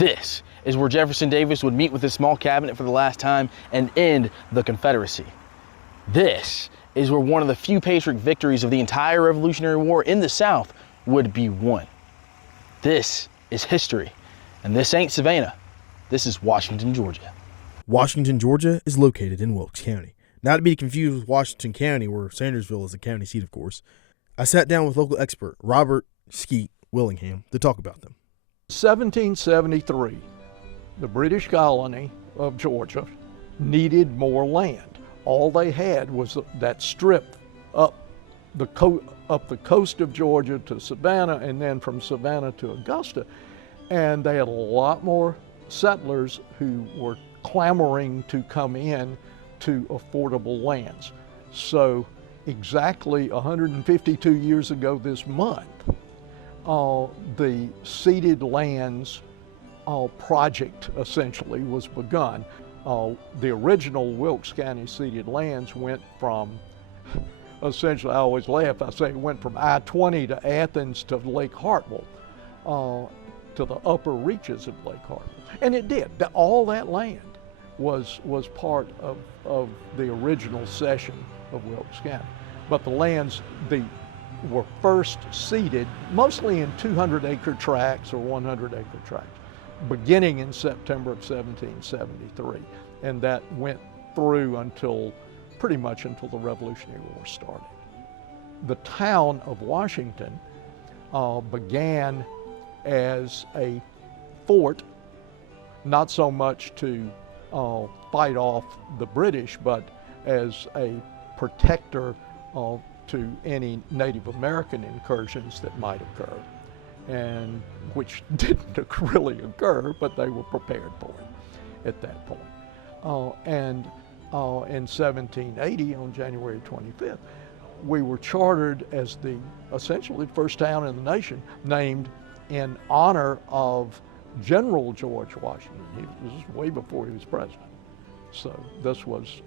This is where Jefferson Davis would meet with his small cabinet for the last time and end the Confederacy. This is where one of the few patriotic victories of the entire Revolutionary War in the South would be won. This is history, and this ain't Savannah. This is Washington, Georgia. Washington, Georgia is located in Wilkes County. Not to be confused with Washington County, where Sandersville is the county seat, of course. I sat down with local expert Robert Skeet Willingham to talk about them. 1773, the British colony of Georgia needed more land. All they had was that strip up the coast of Georgia to Savannah, and then from Savannah to Augusta. And they had a lot more settlers who were clamoring to come in to affordable lands. So exactly 152 years ago this month, the ceded lands project essentially was begun. The original Wilkes County ceded lands went from, essentially, I always laugh, I say it went from I-20 to Athens to Lake Hartwell, to the upper reaches of Lake Hartwell. And it did. All that land was part of the original cession of Wilkes County. But the lands were first ceded mostly in 200-acre tracts or 100-acre tracts, beginning in September of 1773. And that went through pretty much until the Revolutionary War started. The town of Washington began as a fort, not so much to fight off the British, but as a protector to any Native American incursions that might occur, and which didn't really occur, but they were prepared for it at that point. And in 1780, on January 25th, we were chartered as essentially the first town in the nation named in honor of General George Washington. This is way before he was president. So this was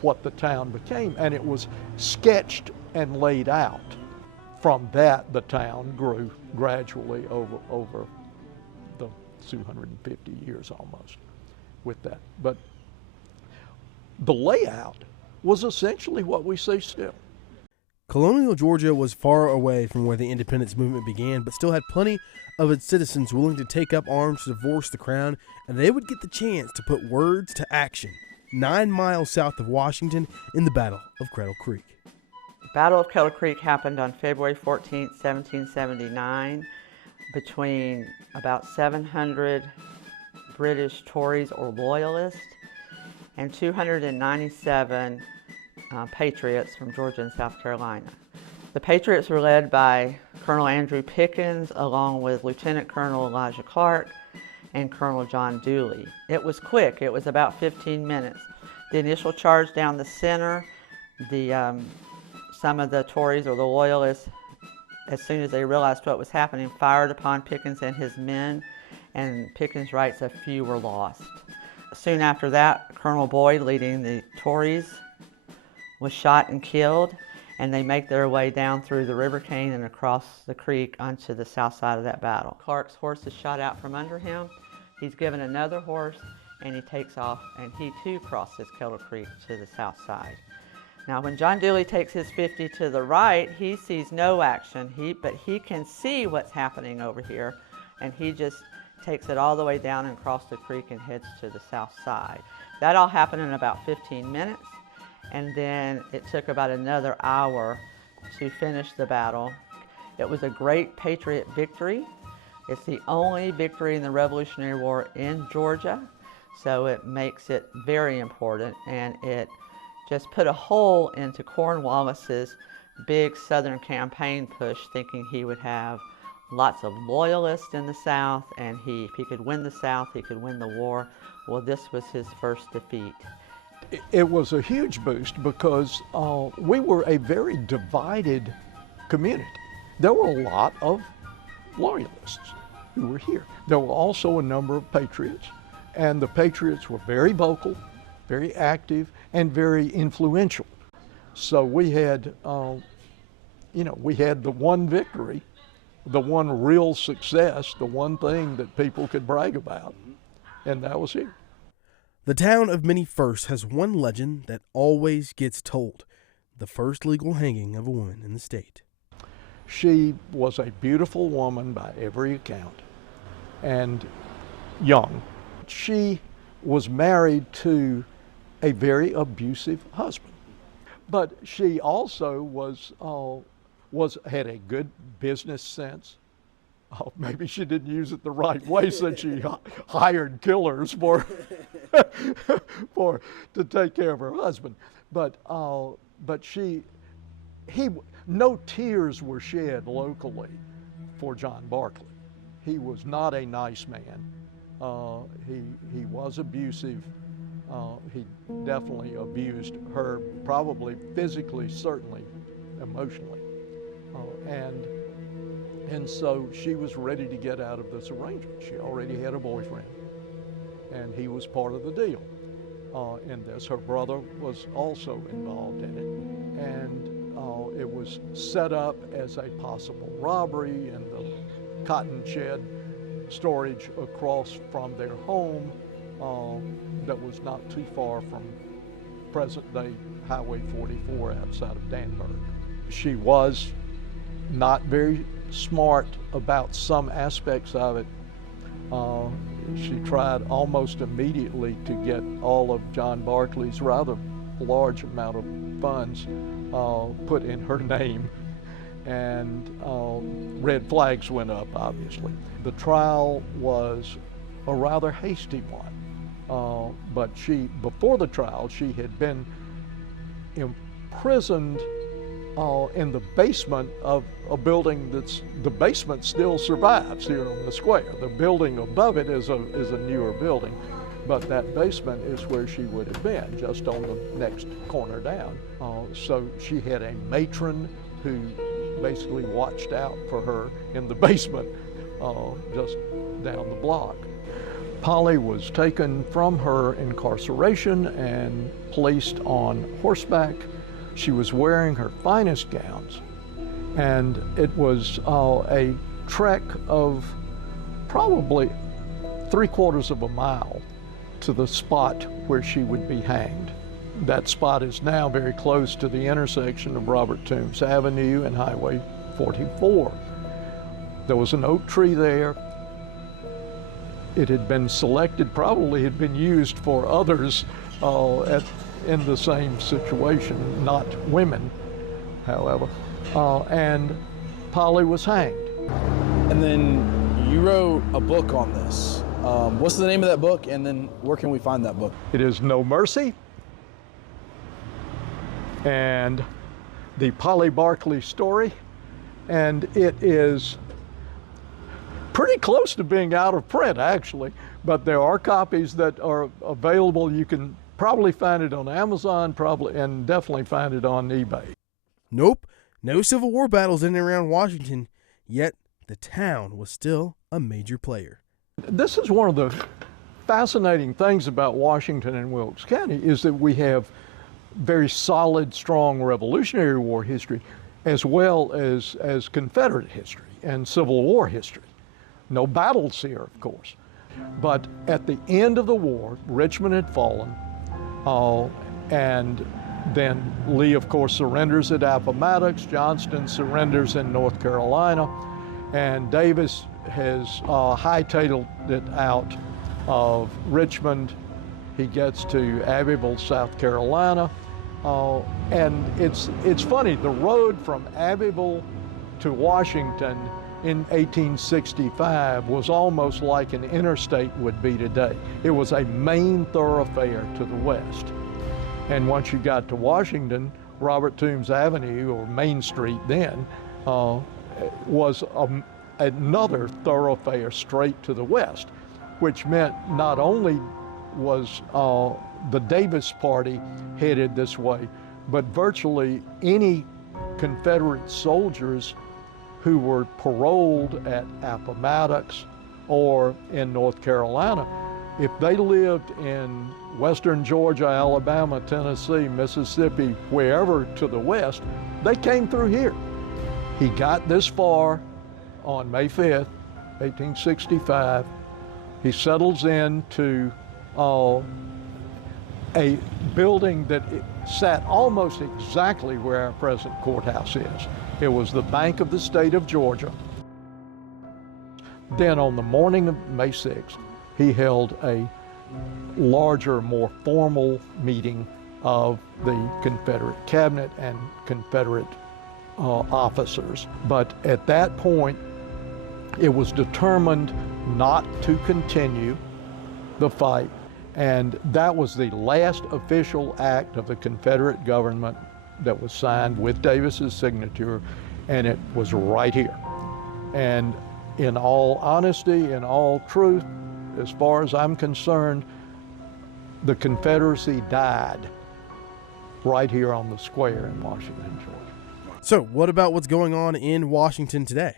what the town became, and it was sketched and laid out. From that, the town grew gradually over the 250 years almost with that. But the layout was essentially what we see still. Colonial Georgia was far away from where the independence movement began, but still had plenty of its citizens willing to take up arms to divorce the crown, and they would get the chance to put words to action 9 miles south of Washington in the Battle of Kettle Creek. The Battle of Kettle Creek happened on February 14, 1779, between about 700 British Tories or Loyalists and 297 Patriots from Georgia and South Carolina. The Patriots were led by Colonel Andrew Pickens, along with Lieutenant Colonel Elijah Clark and Colonel John Dooley. It was quick. It was about 15 minutes. The initial charge down the center, some of the Tories or the Loyalists, as soon as they realized what was happening, fired upon Pickens and his men, and Pickens writes a few were lost. Soon after that, Colonel Boyd, leading the Tories, was shot and killed, and they make their way down through the River Cane and across the creek onto the south side of that battle. Clark's horse is shot out from under him. He's given another horse, and he takes off, and he too crosses Kettle Creek to the south side. Now, when John Dooley takes his 50 to the right, he sees no action, but he can see what's happening over here, and he just takes it all the way down and across the creek and heads to the south side. That all happened in about 15 minutes. And then it took about another hour to finish the battle. It was a great Patriot victory. It's the only victory in the Revolutionary War in Georgia, so it makes it very important, and it just put a hole into Cornwallis's big Southern campaign push, thinking he would have lots of loyalists in the South, and if he could win the South, he could win the war. Well, this was his first defeat. It was a huge boost because we were a very divided community. There were a lot of loyalists who were here. There were also a number of patriots, and the patriots were very vocal, very active, and very influential. So we had, we had the one victory the one real success, the one thing that people could brag about, and that was here. The town of many firsts has one legend that always gets told: the first legal hanging of a woman in the state. She was a beautiful woman by every account, and young. She was married to a very abusive husband, but she also had a good business sense. Maybe she didn't use it the right way since she hired killers to take care of her husband. But no tears were shed locally for John Barclay. He was not a nice man. He was abusive. He definitely abused her, probably physically, certainly emotionally. And so she was ready to get out of this arrangement. She already had a boyfriend, and he was part of the deal in this. Her brother was also involved in it, and it was set up as a possible robbery in the cotton shed storage across from their home that was not too far from present-day Highway 44 outside of Danburg. She was not very smart about some aspects of it. She tried almost immediately to get all of John Barclay's rather large amount of funds put in her name, and red flags went up, obviously. The trial was a rather hasty one, but before the trial, she had been imprisoned in the basement of a building the basement still survives here on the square. The building above it is a newer building, but that basement is where she would have been, just on the next corner down. So she had a matron who basically watched out for her in the basement just down the block. Polly was taken from her incarceration and placed on horseback. She was wearing her finest gowns, and it was a trek of probably 3/4 of a mile to the spot where she would be hanged. That spot is now very close to the intersection of Robert Toombs Avenue and Highway 44. There was an oak tree there. It had been selected, probably had been used for others in the same situation, not women, however, and Polly was hanged. And then you wrote a book on this. What's the name of that book, and then where can we find that book? It is No Mercy, and the Polly Barclay story, and it is pretty close to being out of print, actually, but there are copies that are available. You can probably find it on Amazon, and definitely find it on eBay. Nope, no Civil War battles in and around Washington, yet the town was still a major player. This is one of the fascinating things about Washington and Wilkes County, is that we have very solid, strong Revolutionary War history, as well as Confederate history and Civil War history. No battles here, of course. But at the end of the war, Richmond had fallen, and then Lee, of course, surrenders at Appomattox. Johnston surrenders in North Carolina, and Davis has hightailed it out of Richmond. He gets to Abbeville, South Carolina, and it's funny. The road from Abbeville to Washington in 1865 was almost like an interstate would be today. It was a main thoroughfare to the west. And once you got to Washington, Robert Toombs Avenue, or Main Street then, was another thoroughfare straight to the west, which meant not only was the Davis party headed this way, but virtually any Confederate soldiers who were paroled at Appomattox or in North Carolina, if they lived in western Georgia, Alabama, Tennessee, Mississippi, wherever to the west, they came through here. He got this far on May 5th, 1865. He settles into a building that sat almost exactly where our present courthouse is. It was the Bank of the State of Georgia. Then on the morning of May 6th, he held a larger, more formal meeting of the Confederate cabinet and Confederate officers. But at that point, it was determined not to continue the fight, and that was the last official act of the Confederate government that was signed with Davis's signature, and it was right here. And in all honesty, in all truth, as far as I'm concerned, the Confederacy died right here on the square in Washington, Georgia. So, what about what's going on in Washington today?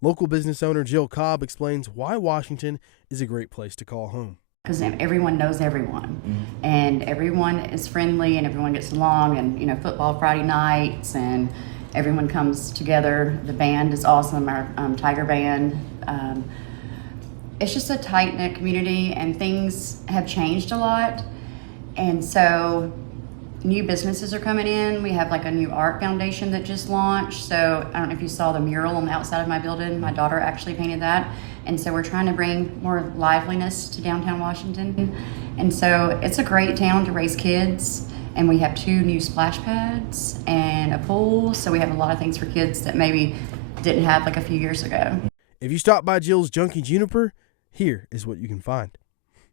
Local business owner Jill Cobb explains why Washington is a great place to call home. Because everyone knows everyone, and everyone is friendly, and everyone gets along, and football Friday nights, and everyone comes together. The band is awesome, our Tiger Band. It's just a tight-knit community, and things have changed a lot, and so new businesses are coming in. We have like a new art foundation that just launched. So I don't know if you saw the mural on the outside of my building. My daughter actually painted that. And so we're trying to bring more liveliness to downtown Washington. And so it's a great town to raise kids. And we have 2 new splash pads and a pool. So we have a lot of things for kids that maybe didn't have like a few years ago. If you stop by Jill's Junkie Juniper, here is what you can find.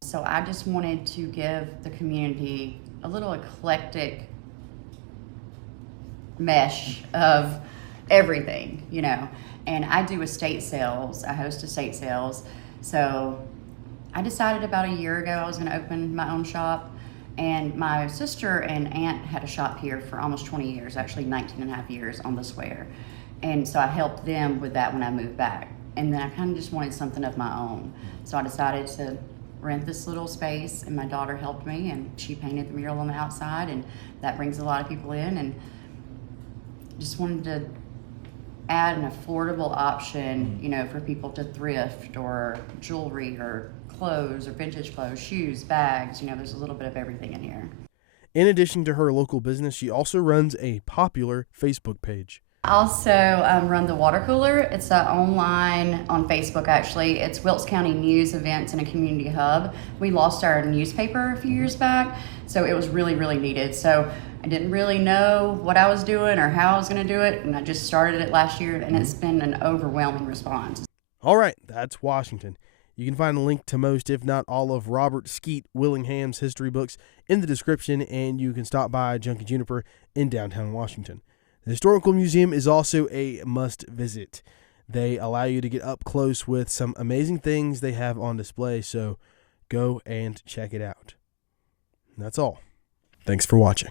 So I just wanted to give the community a little eclectic mesh of everything, and I do estate sales. I host estate sales. So I decided about a year ago I was going to open my own shop, and my sister and aunt had a shop here for almost 20 years, actually 19 and a half years on the square. And so I helped them with that when I moved back. And then I kind of just wanted something of my own. So I decided to rent this little space, and my daughter helped me, and she painted the mural on the outside, and that brings a lot of people in. And just wanted to add an affordable option, for people to thrift, or jewelry, or clothes, or vintage clothes, shoes, bags. There's a little bit of everything in here. In addition to her local business, she also runs a popular Facebook page. I also run the water cooler. It's online on Facebook, actually. It's Wilkes County News, Events, and a Community Hub. We lost our newspaper a few years back, so it was really, really needed. So I didn't really know what I was doing or how I was going to do it, and I just started it last year, and it's been an overwhelming response. All right, that's Washington. You can find a link to most, if not all, of Robert Skeet Willingham's history books in the description, and you can stop by Junkie Juniper in downtown Washington. The Historical Museum is also a must-visit. They allow you to get up close with some amazing things they have on display, so go and check it out. And that's all. Thanks for watching.